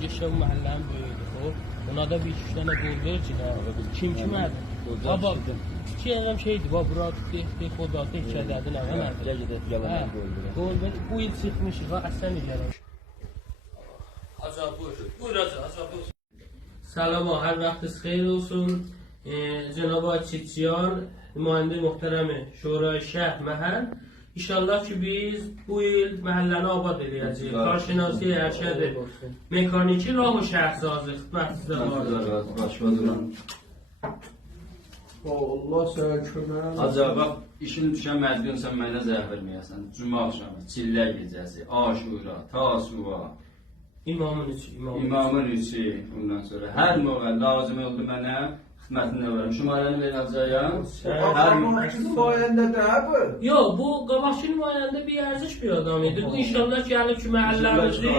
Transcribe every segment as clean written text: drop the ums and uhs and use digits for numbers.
Geçen mahallənin böyüdü o. Ona da bir üç tane gol ver ki ne? Kim kimədir? Baba, iki adam şeydi, baba bura depoda tekələdi ne var? Gol ver, bu il çıkmış, ha Əsən illərə. Azab buyur, buyur Azab buyur. Salam, hər vaxtınız xeyir olsun. Cənab Çiçyan, nümayəndə möhtərəmi Şurayı Şəhər Məhəl. İnşallah ki biz bu il məhəlləni abad edəcəyik. Qarşınası Ərşədi, mekaniki Rahu Şəhərsazı xidmətinizdə var. Başladıram. Allah sənə kömək. Acaba bax, işin düşən məcbunsan mənə zəhv verməyəsən. Cümə axşamı, çillə gecəsi, Aşura, Tasua, İmamın içi, İmamın içi, bundan sonra hər moğa lazım oldu mənə xidmətində varım. Şumarəni verəcəyəm. Axşamın nümayəndə də bu. Yox, bu qabaqçı nümayəndə bir ərziş bir adam idi. Bu inşallah gəlib ki məhəlləmizi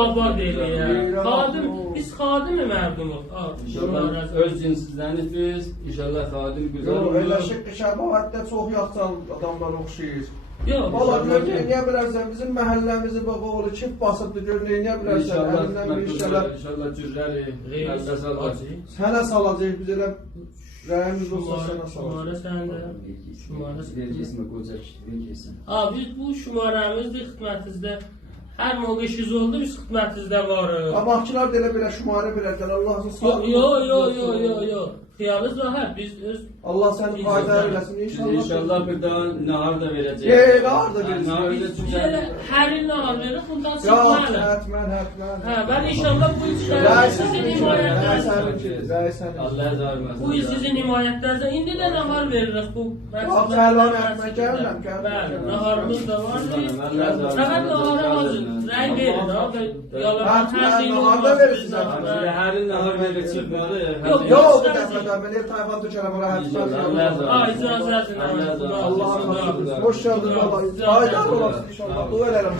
abad eləyər. Xadim, biz xadim-i mərdumuq. İnşallah öz cinsizlənib, inşallah xadim güzel olur. Elə şəbahətdə çox yaxşan adamlar oxşayır. Yox, Valla gör, neyə bilərsən, bizim məhəlləmizi bax oğlu kim basıbdır, gör, neyə bilərsən, əlindən bir işələr. İnşallah cürləri, əldə salacaq. Sənə salacaq, biz elə rəyimiz olsa sənə salacaq. Şumarə səndə, şumarə Vergismə qocaq, vergismə. Biz bu şumarəmizdir xidmətinizdə. Hər moqə işiniz oldu, biz xidmətinizdə varıq. Qabaqçılar da elə belə şumarə bilərdən, Allah sağ Yox. Xiyalınız rahat, biz öz... Allah səni fayda eləsin, inşallah. İnşallah bir daha nahar da verəcək. Nahar da verəcək. Biz elə hər il nahar veririk, bundan Yox, çıxmayalım. hətmən. Ben inşallah bu işləri sizin himayətlərinizdə. Allah zarmasın. Bu il sizin himayətlərinizdə. İndi də nahar veririk bu. Yox, gələn hətmən, gələm. Bəli, naharımız da var. Fəqət nahara hazır. Rəy verin, abi. Yalan, hər şeyin naharda verirsin. Hər il nahar verib çıxmalı. Yox, bu dəfədən mən ev tayfan tükənəm, ora hətmən. İcazəsinə. Allah'a emanet olun. Hoş geldin baba. Haydar olasın inşallah. Dua ederim.